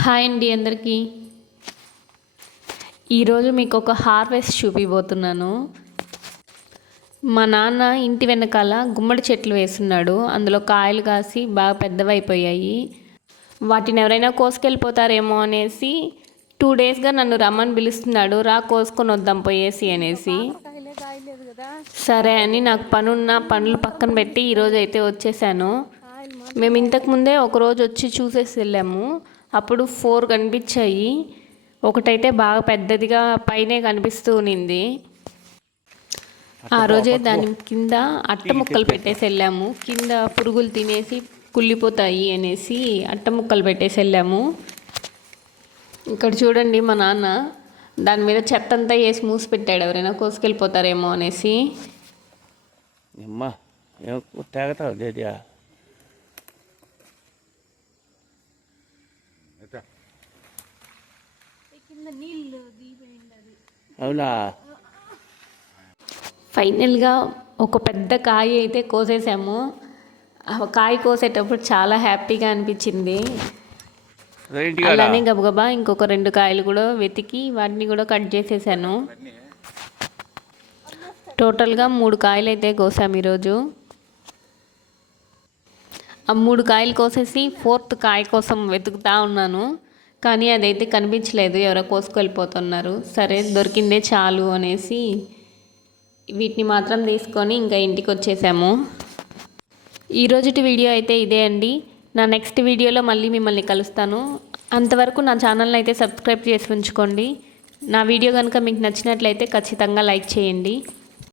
Hi అండి అందరికీ. ఈరోజు మీకు ఒక హార్వెస్ట్ చూపిపోతున్నాను. మా నాన్న ఇంటి వెనకాల గుమ్మడి చెట్లు వేస్తున్నాడు. అందులో కాయలు కాసి బాగా పెద్దవైపోయాయి. వాటిని ఎవరైనా కోసుకెళ్ళిపోతారేమో అనేసి 2 డేస్గా నన్ను రమ్మని పిలుస్తున్నాడు, రా కోసుకొని వద్దాం పోయేసి అనేసి. సరే అని నాకు పనులు పక్కన పెట్టి ఈరోజు అయితే వచ్చేసాను. మేము ఇంతకుముందే ఒకరోజు వచ్చి చూసేసి వెళ్ళాము. అప్పుడు 4 కనిపించాయి. ఒకటైతే బాగా పెద్దదిగా పైనే కనిపిస్తూ ఉన్నింది. ఆ రోజే దాని కింద అట్ట ముక్కలు పెట్టేసి వెళ్ళాము. కింద పురుగులు తినేసి కుళ్ళిపోతాయి అనేసి అట్ట ముక్కలు పెట్టేసి వెళ్ళాము. ఇక్కడ చూడండి, మా నాన్న దాని మీద చెత్త అంతా వేసి మూసి పెట్టాడు, ఎవరైనా కోసుకెళ్ళిపోతారేమో అనేసి. అవునా? ఫైనల్గా ఒక పెద్ద కాయ అయితే కోసేసాము. ఆ కాయ కోసేటప్పుడు చాలా హ్యాపీగా అనిపించింది. అలానే గబగబా ఇంకొక 2 కాయలు కూడా వెతికి వాటిని కూడా కట్ చేసేసాను. టోటల్గా 3 కాయలు అయితే కోసాము ఈరోజు. ఆ 3 కాయలు కోసేసి 4th కాయ కోసం వెతుకుతా ఉన్నాను, కానీ అదైతే కనిపించలేదు, ఎవరో కోసుకెళ్ళిపోతున్నారు. సరే దొరికిందే చాలు అనేసి వీటిని మాత్రం తీసుకొని ఇంకా ఇంటికి వచ్చేసాము. ఈరోజుటి వీడియో అయితే ఇదే అండి. నా నెక్స్ట్ వీడియోలో మళ్ళీ మిమ్మల్ని కలుస్తాను. అంతవరకు నా ఛానల్ని అయితే సబ్స్క్రైబ్ చేసి ఉంచుకోండి. నా వీడియో కనుక మీకు నచ్చినట్లయితే ఖచ్చితంగా లైక్ చేయండి.